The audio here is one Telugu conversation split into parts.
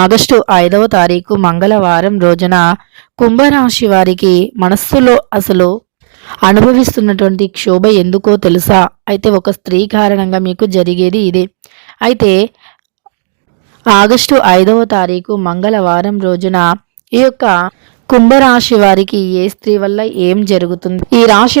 ఆగస్టు ఐదవ తారీఖు మంగళవారం రోజున కుంభరాశి వారికి మనస్సులో అసలు అనుభవిస్తున్నటువంటి క్షోభ ఎందుకో తెలుసా? అయితే ఒక స్త్రీ కారణంగా మీకు జరిగేది ఇదే. అయితే ఆగస్టు ఐదవ తారీఖు మంగళవారం రోజున ఈ యొక్క కుంభరాశి వారికి ఏ స్త్రీ వల్ల ఏం జరుగుతుంది? ఈ రాశి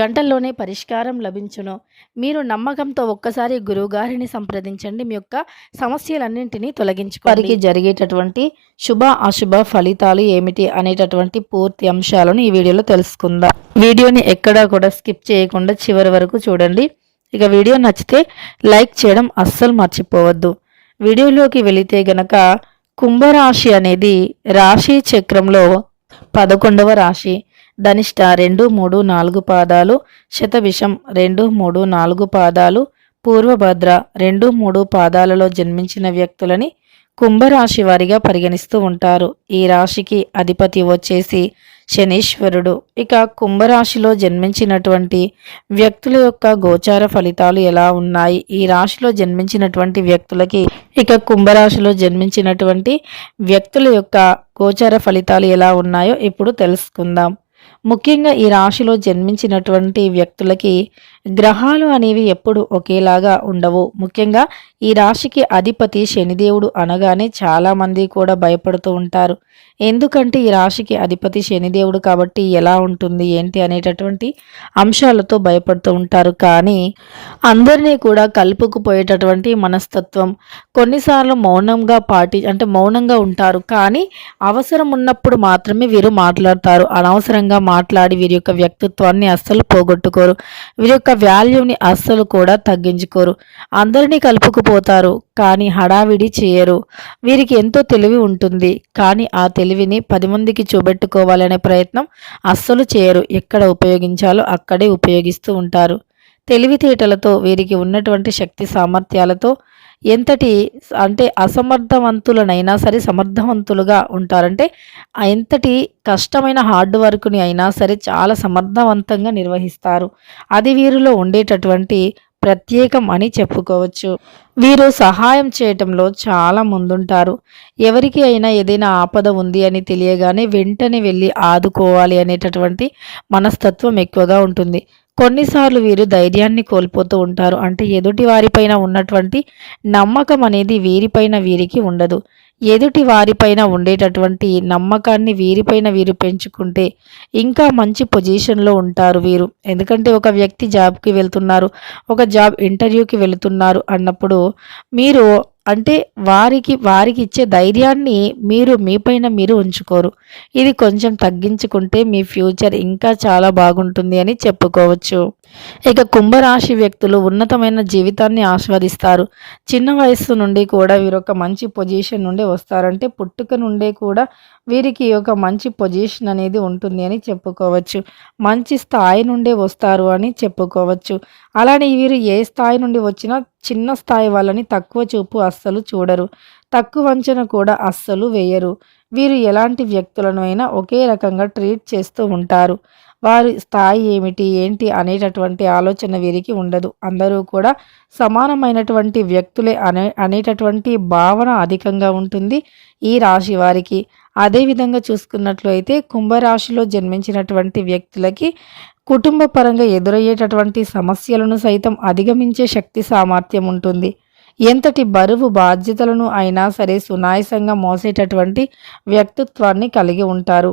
గంటల్లోనే పరిష్కారం లభించును. మీరు నమ్మకంతో ఒక్కసారి గురువుగారిని సంప్రదించండి. మీ యొక్క సమస్యలన్నింటినీ తొలగించుకోండి. వారికి జరిగేటటువంటి శుభ అశుభ ఫలితాలు ఏమిటి అనేటటువంటి పూర్తి అంశాలను ఈ వీడియోలో తెలుసుకుందాం. వీడియోని ఎక్కడా కూడా స్కిప్ చేయకుండా చివరి వరకు చూడండి. ఇక వీడియో నచ్చితే లైక్ చేయడం అస్సలు మర్చిపోవద్దు. వీడియోలోకి వెళితే గనక కుంభరాశి అనేది రాశి చక్రంలో పదకొండవ రాశి. ధనిష్ట రెండు మూడు నాలుగు పాదాలు శతభిషం రెండు మూడు నాలుగు పాదాలు పూర్వభద్ర రెండు మూడు పాదాలలో జన్మించిన వ్యక్తులని కుంభరాశి వారిగా పరిగణిస్తూ ఉంటారు. ఈ రాశికి అధిపతి వచ్చేసి శనీశ్వరుడు. ఇక కుంభరాశిలో జన్మించినటువంటి వ్యక్తుల యొక్క గోచార ఫలితాలు ఎలా ఉన్నాయి? ఈ రాశిలో జన్మించినటువంటి వ్యక్తులకి ఇక కుంభరాశిలో జన్మించినటువంటి వ్యక్తుల యొక్క గోచార ఫలితాలు ఎలా ఉన్నాయో ఇప్పుడు తెలుసుకుందాం. ముఖ్యంగా ఈ రాశిలో జన్మించినటువంటి వ్యక్తులకి గ్రహాలు అనేవి ఎప్పుడు ఒకేలాగా ఉండవు. ముఖ్యంగా ఈ రాశికి అధిపతి శనిదేవుడు అనగానే చాలామంది కూడా భయపడుతూ ఉంటారు. ఎందుకంటే ఈ రాశికి అధిపతి శనిదేవుడు కాబట్టి ఎలా ఉంటుంది ఏంటి అనేటటువంటి అంశాలతో భయపడుతూ ఉంటారు. కానీ అందరినీ కూడా కలుపుకుపోయేటటువంటి మనస్తత్వం కొన్నిసార్లు మౌనంగా పాటి అంటే మౌనంగా ఉంటారు. కానీ అవసరం ఉన్నప్పుడు మాత్రమే వీరు మాట్లాడతారు. అనవసరంగా మాట్లాడి వీరి యొక్క వ్యక్తిత్వాన్ని అస్సలు పోగొట్టుకోరు. వీరి యొక్క వాల్యూని అస్సలు కూడా తగ్గించుకోరు. అందరినీ కలుపుకుపోతారు కానీ హడావిడి చేయరు. వీరికి ఎంతో తెలివి ఉంటుంది కానీ ఆ తెలివిని పది మందికి చూపెట్టుకోవాలనే ప్రయత్నం అస్సలు చేయరు. ఎక్కడ ఉపయోగించాలో అక్కడే ఉపయోగిస్తూ ఉంటారు. తెలివితేటలతో వీరికి ఉన్నటువంటి శక్తి సామర్థ్యాలతో ఎంతటి అంటే అసమర్థవంతులనైనా సరే సమర్థవంతులుగా ఉంటారంటే ఎంతటి కష్టమైన హార్డ్ వర్క్ని అయినా సరే చాలా సమర్థవంతంగా నిర్వహిస్తారు. అది వీరిలో ఉండేటటువంటి ప్రత్యేకం అని చెప్పుకోవచ్చు. వీరు సహాయం చేయటంలో చాలా ముందుంటారు. ఎవరికి అయినా ఏదైనా ఆపద ఉంది అని తెలియగానే వెంటనే వెళ్ళి ఆదుకోవాలి అనేటటువంటి మనస్తత్వం ఎక్కువగా ఉంటుంది. కొన్నిసార్లు వీరు ధైర్యాన్ని కోల్పోతూ ఉంటారు. అంటే ఎదుటి వారిపైన ఉన్నటువంటి నమ్మకం అనేది వీరిపైన వీరికి ఉండదు. ఎదుటి వారిపైన ఉండేటటువంటి నమ్మకాన్ని వీరిపైన వీరు పెంచుకుంటే ఇంకా మంచి పొజిషన్లో ఉంటారు వీరు. ఎందుకంటే ఒక వ్యక్తి జాబ్కి వెళ్తున్నారు ఒక జాబ్ ఇంటర్వ్యూకి వెళుతున్నారు అన్నప్పుడు మీరు అంటే వారికి వారికి ఇచ్చే ధైర్యాన్ని మీరు మీపైన మీరు ఉంచుకోరు. ఇది కొంచెం తగ్గించుకుంటే మీ ఫ్యూచర్ ఇంకా చాలా బాగుంటుంది అని చెప్పుకోవచ్చు. ఇక కుంభరాశి వ్యక్తులు ఉన్నతమైన జీవితాన్ని ఆస్వాదిస్తారు. చిన్న వయస్సు నుండి కూడా వీరు ఒక మంచి పొజిషన్ నుండి వస్తారంటే పుట్టుక నుండే కూడా వీరికి ఒక మంచి పొజిషన్ అనేది ఉంటుంది అని చెప్పుకోవచ్చు. మంచి స్థాయి నుండే వస్తారు అని చెప్పుకోవచ్చు. అలానే వీరు ఏ స్థాయి నుండి వచ్చినా చిన్న స్థాయి వాళ్ళని తక్కువ చూపు అస్సలు చూడరు. తక్కువ అంచన కూడా అస్సలు వేయరు. వీరు ఎలాంటి వ్యక్తులను అయినా ఒకే రకంగా ట్రీట్ చేస్తూ ఉంటారు. వారి స్థాయి ఏమిటి ఏంటి అనేటటువంటి ఆలోచన వీరికి ఉండదు. అందరూ కూడా సమానమైనటువంటి వ్యక్తులే అనే అనేటటువంటి భావన అధికంగా ఉంటుంది ఈ రాశి వారికి. అదేవిధంగా చూసుకున్నట్లయితే కుంభరాశిలో జన్మించినటువంటి వ్యక్తులకి కుటుంబ పరంగా ఎదురయ్యేటటువంటి సమస్యలను సైతం అధిగమించే శక్తి సామర్థ్యం ఉంటుంది. ఎంతటి బరువు బాధ్యతలను అయినా సరే సునాయసంగా మోసేటటువంటి వ్యక్తిత్వాన్ని కలిగి ఉంటారు.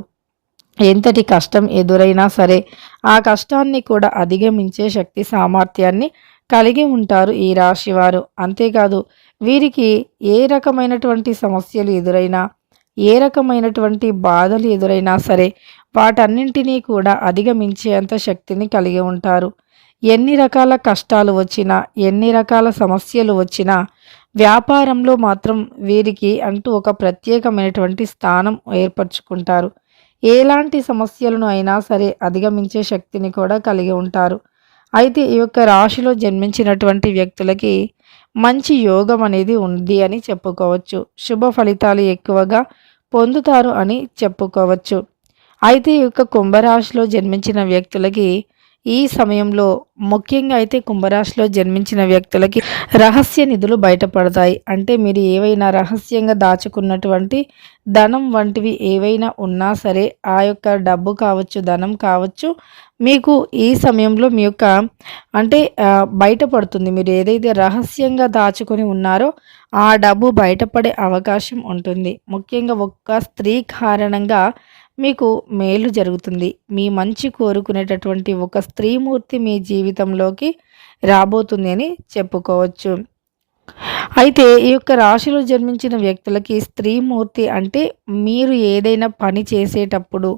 ఎంతటి కష్టం ఎదురైనా సరే ఆ కష్టాన్ని కూడా అధిగమించే శక్తి సామర్థ్యాన్ని కలిగి ఉంటారు ఈ రాశివారు. అంతేకాదు వీరికి ఏ రకమైనటువంటి సమస్యలు ఎదురైనా ఏ రకమైనటువంటి బాధలు ఎదురైనా సరే వాటన్నింటినీ కూడా అధిగమించేంత శక్తిని కలిగి ఉంటారు. ఎన్ని రకాల కష్టాలు వచ్చినా ఎన్ని రకాల సమస్యలు వచ్చినా వ్యాపారంలో మాత్రం వీరికి అంటూ ఒక ప్రత్యేకమైనటువంటి స్థానం ఏర్పరచుకుంటారు. ఎలాంటి సమస్యలను అయినా సరే అధిగమించే శక్తిని కూడా కలిగి ఉంటారు. అయితే ఈ యొక్క రాశిలో జన్మించినటువంటి వ్యక్తులకి మంచి యోగం అనేది ఉంది అని చెప్పుకోవచ్చు. శుభ ఫలితాలు ఎక్కువగా పొందుతారు అని చెప్పుకోవచ్చు. అయితే ఈ యొక్క కుంభరాశిలో జన్మించిన వ్యక్తులకి ఈ సమయంలో ముఖ్యంగా అయితే కుంభరాశిలో జన్మించిన వ్యక్తులకి రహస్య నిధులు బయటపడతాయి. అంటే మీరు ఏవైనా రహస్యంగా దాచుకున్నటువంటి ధనం వంటివి ఏవైనా ఉన్నా సరే ఆ యొక్క డబ్బు కావచ్చు ధనం కావచ్చు మీకు ఈ సమయంలో మీ యొక్క అంటే బయటపడుతుంది. మీరు ఏదైతే రహస్యంగా దాచుకొని ఉన్నారో ఆ డబ్బు బయటపడే అవకాశం ఉంటుంది. ముఖ్యంగా ఒక్క స్త్రీ కారణంగా మీకు మేలు జరుగుతుంది. మీ మంచి కోరుకునేటటువంటి ఒక స్త్రీమూర్తి మీ జీవితంలోకి రాబోతుంది అని చెప్పుకోవచ్చు. అయితే ఈ యొక్క రాశిలో జన్మించిన వ్యక్తులకి స్త్రీమూర్తి అంటే మీరు ఏదైనా పని చేసేటప్పుడు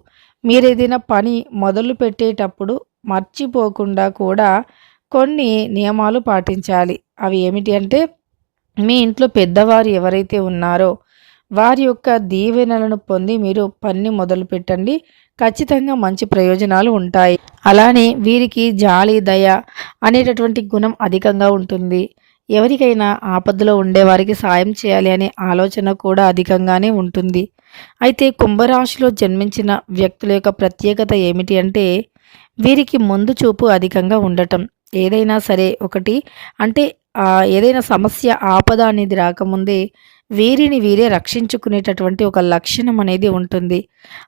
మీరు ఏదైనా పని మొదలు పెట్టేటప్పుడు మర్చిపోకుండా కూడా కొన్ని నియమాలు పాటించాలి. అవి ఏమిటి అంటే మీ ఇంట్లో పెద్దవారు ఎవరైతే ఉన్నారో వారి యొక్క దీవెనలను పొంది మీరు పని మొదలు పెట్టండి ఖచ్చితంగా మంచి ప్రయోజనాలు ఉంటాయి. అలానే వీరికి జాలి దయ అనేటటువంటి గుణం అధికంగా ఉంటుంది. ఎవరికైనా ఆపదలో ఉండేవారికి సాయం చేయాలి అనే ఆలోచన కూడా అధికంగానే ఉంటుంది. అయితే కుంభరాశిలో జన్మించిన వ్యక్తుల యొక్క ప్రత్యేకత ఏమిటి అంటే వీరికి ముందు చూపు అధికంగా ఉండటం. ఏదైనా సరే ఒకటి అంటే ఏదైనా సమస్య ఆపద అనేది రాకముందే వీరిని వీరే రక్షించుకునేటటువంటి ఒక లక్షణం అనేది ఉంటుంది.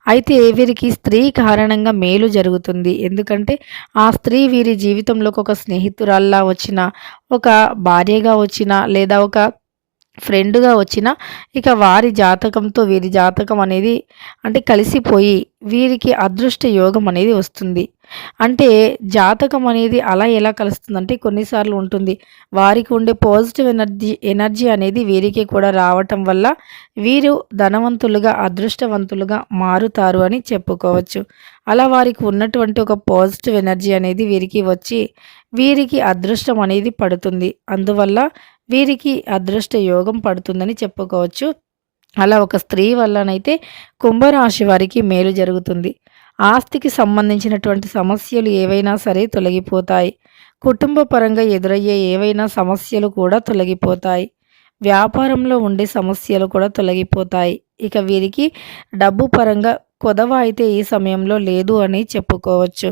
అయితే వీరికి స్త్రీ కారణంగా మేలు జరుగుతుంది. ఎందుకంటే ఆ స్త్రీ వీరి జీవితంలోకి ఒక స్నేహితురాల్లా వచ్చిన ఒక భార్యగా వచ్చిన లేదా ఒక ఫ్రెండ్గా వచ్చిన ఇక వారి జాతకంతో వీరి జాతకం అనేది అంటే కలిసిపోయి వీరికి అదృష్ట యోగం అనేది వస్తుంది. అంటే జాతకం అనేది అలా ఎలా కలుస్తుందంటే కొన్నిసార్లు ఉంటుంది. వారికి ఉండే పాజిటివ్ ఎనర్జీ ఎనర్జీ అనేది వీరికి కూడా రావటం వల్ల వీరు ధనవంతులుగా అదృష్టవంతులుగా మారుతారు అని చెప్పుకోవచ్చు. అలా వారికి ఉన్నటువంటి ఒక పాజిటివ్ ఎనర్జీ అనేది వీరికి వచ్చి వీరికి అదృష్టం అనేది పడుతుంది. అందువల్ల వీరికి అదృష్ట యోగం పడుతుందని చెప్పుకోవచ్చు. అలా ఒక స్త్రీ వల్లనైతే కుంభరాశి వారికి మేలు జరుగుతుంది. ఆస్తికి సంబంధించినటువంటి సమస్యలు ఏవైనా సరే తొలగిపోతాయి. కుటుంబ పరంగా ఎదురయ్యే ఏవైనా సమస్యలు కూడా తొలగిపోతాయి. వ్యాపారంలో ఉండే సమస్యలు కూడా తొలగిపోతాయి. ఇక వీరికి డబ్బు పరంగా కొదవ అయితే ఈ సమయంలో లేదు అని చెప్పుకోవచ్చు.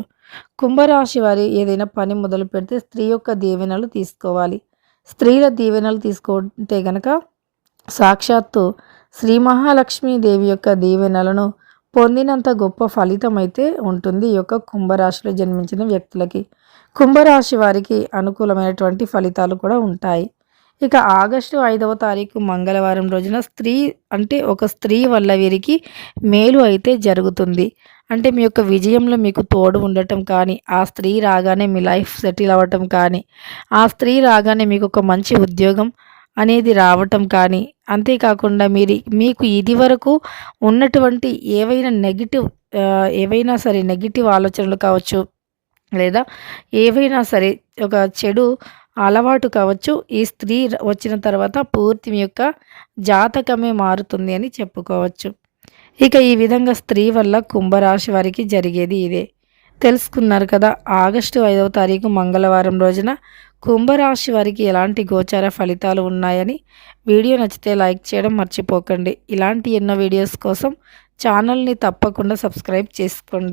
కుంభరాశి వారి ఏదైనా పని మొదలు పెడితే స్త్రీ యొక్క దీవెనలు తీసుకోవాలి. స్త్రీల దీవెనలు తీసుకుంటే గనక సాక్షాత్తు శ్రీ మహాలక్ష్మీదేవి యొక్క దీవెనలను పొందినంత గొప్ప ఫలితం అయితే ఉంటుంది ఈ యొక్క కుంభరాశిలో జన్మించిన వ్యక్తులకి. కుంభరాశి వారికి అనుకూలమైనటువంటి ఫలితాలు కూడా ఉంటాయి. ఇక ఆగస్టు ఐదవ తారీఖు మంగళవారం రోజున స్త్రీ అంటే ఒక స్త్రీ వల్ల వీరికి మేలు అయితే జరుగుతుంది. అంటే మీ యొక్క విజయంలో మీకు తోడు ఉండటం కానీ ఆ స్త్రీ రాగానే మీ లైఫ్ సెటిల్ అవ్వటం కానీ ఆ స్త్రీ రాగానే మీకు ఒక మంచి ఉద్యోగం అనేది రావటం కానీ అంతేకాకుండా మీరు మీకు ఇది వరకు ఉన్నటువంటి ఏవైనా నెగిటివ్ ఏవైనా సరే నెగిటివ్ ఆలోచనలు కావచ్చు లేదా ఏవైనా సరే ఒక చెడు అలవాటు కావచ్చు ఈ స్త్రీ వచ్చిన తర్వాత పూర్తి మీ యొక్క జాతకమే మారుతుంది అని చెప్పుకోవచ్చు. ఇక ఈ విధంగా స్త్రీ వల్ల కుంభరాశి వారికి జరిగేది ఇదే. తెలుసుకున్నారు కదా ఆగస్టు ఐదవ తారీఖు మంగళవారం రోజున కుంభరాశి వారికి ఎలాంటి గోచార ఫలితాలు ఉన్నాయని వీడియో నచ్చితే లైక్ చేయడం మర్చిపోకండి. ఇలాంటి ఎన్నో వీడియోస్ కోసం ఛానల్ని తప్పకుండా సబ్స్క్రైబ్ చేసుకోండి.